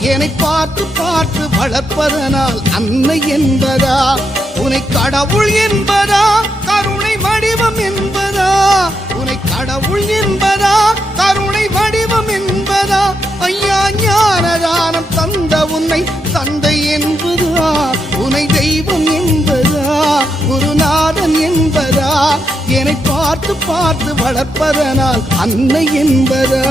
என்னை பார்த்து பார்த்து வளர்ப்பதனால் அன்னை என்பதா? உனை கடவுள் என்பதா? கருணை வடிவம் என்பதா? உனை கடவுள் என்பதா? கருணை வடிவம் என்பதா? ஐயா ஞானதானம் தந்த உன்னை தந்தை என்பதா? உனை தெய்வம் என்பதா? குருநாதன் என்பதா? என்னை பார்த்து பார்த்து வளர்ப்பதனால் அன்னை என்பதா?